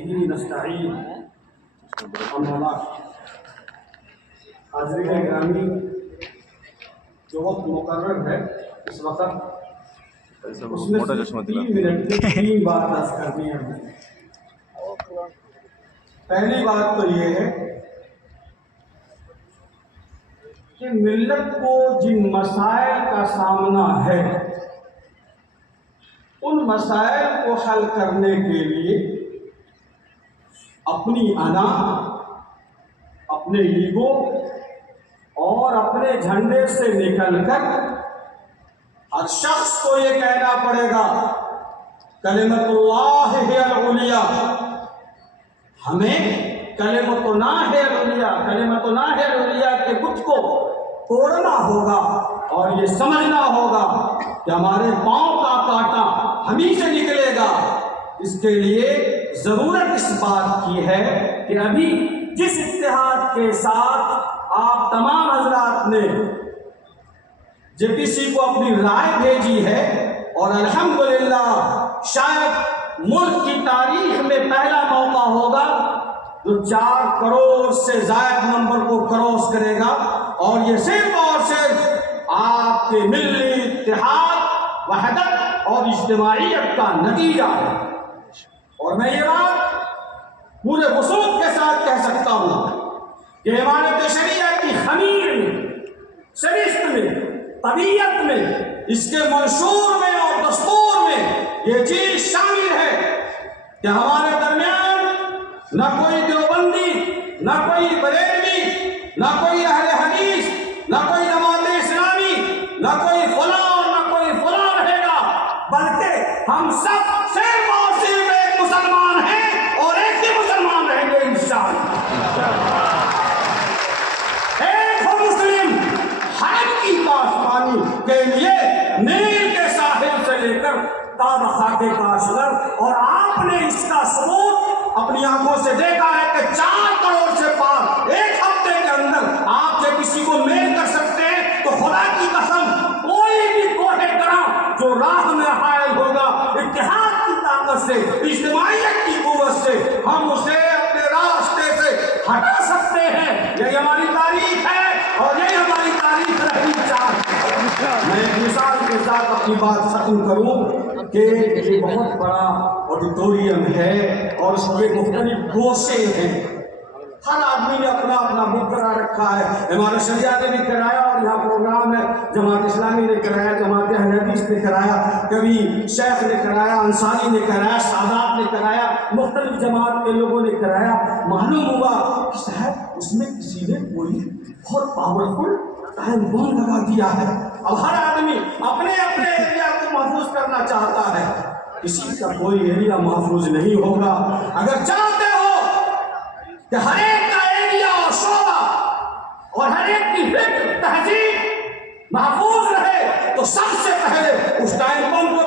وبه نستعين اما بعد حاضرین گرامی جو وقت مقرر ہے اس وقت اس میں 3 منٹ میں 3 بات عرض کرنی ہے. پہلی بات تو یہ ہے کہ ملت کو جن مسائل کا سامنا ہے ان مسائل کو حل کرنے کے لیے اپنی انا، اپنے ایگو اور اپنے جھنڈے سے نکل کر ہر شخص کو یہ کہنا پڑے گا کلمۃ اللہ ہی العلیٰ. ہمیں کلمتنا ہے العلیٰ کے بت کو توڑنا ہوگا اور یہ سمجھنا ہوگا کہ ہمارے پاؤں کا کانٹا ہمیں سے نکلے گا. اس کے لیے ضرورت اس بات کی ہے کہ ابھی جس اتحاد کے ساتھ آپ تمام حضرات نے JPC کو اپنی رائے بھیجی ہے اور الحمدللہ شاید ملک کی تاریخ میں پہلا موقع ہوگا جو 4 کروڑ سے زائد نمبر کو کراس کرے گا، اور یہ صرف اور صرف آپ کے ملی اتحاد، وحدت اور اجتماعیت کا نتیجہ ہے. اور میں یہ بات پورے وثوق کے ساتھ کہہ سکتا ہوں کہ امارت شریعت کی خمیر میں، سرشت میں، طبیعت میں، اس کے منشور میں اور دستور میں یہ چیز شامل ہے کہ ہمارے درمیان نہ کوئی دیوبندی، نہ کوئی بریلوی، نہ کوئی اہل حدیث، نہ کوئی جماعت اسلامی، نہ کوئی فلاں اور نہ کوئی فلاں رہے گا، بلکہ ہم سب صرف اور صرف ایک مسلمان ہیں اور ایک ہی مسلمان رہیں گے انشاءاللہ. ایک ہو مسلم حرم کی پاسبانی کے لیے نیل کے ساحل سے لے کر تاب خاک کاشغر، اور آپ نے اس کا ثبوت اپنی آنکھوں سے دیکھا ہے کہ 4 کروڑ سے پار ایک ہفتے کے اندر آپ جب کسی کو میل کر سکتے ہیں تو خدا کی قسم کوئی بھی کوہ کرا جو راہ میں حائل ہوگا اتحاد کی طاقت سے، اجتماعیت کی قوت سے ہم اسے اپنے راستے سے ہٹا سکتے ہیں. یہی ہماری تاریخ ہے اور یہی ہماری تاریخ رہنی چاہیے. میں ایک مثال کے ساتھ اپنی بات ختم کروں کہ یہ بہت بڑا آڈیٹوریم ہے اور اس کے مختلف گوشے ہیں. ہر آدمی نے اپنا اپنا بک کرا رکھا ہے. امارت شریعہ نے بھی کرایا اور یہاں پروگرام ہے، جماعت اسلامی نے کرایا، جماعت اہل حدیث نے کرایا، کبھی شیخ نے کرایا، انصاری نے کرایا، سادات نے کرایا، مختلف جماعت کے لوگوں نے کرایا. معلوم ہوا کہ صاحب اس میں کسی نے کوئی بہت پاورفل ٹائم بم لگا دیا ہے. اب ہر آدمی اپنے اپنے ایریا کو محفوظ کرنا چاہتا ہے. کسی کا کوئی ایریا محفوظ نہیں ہوگا. اگر چاہتے ہو کہ ہر ایک کا ایریا اور شعبہ اور ہر ایک کی فکر تہذیب محفوظ رہے تو سب سے پہلے اس ٹائم بم کو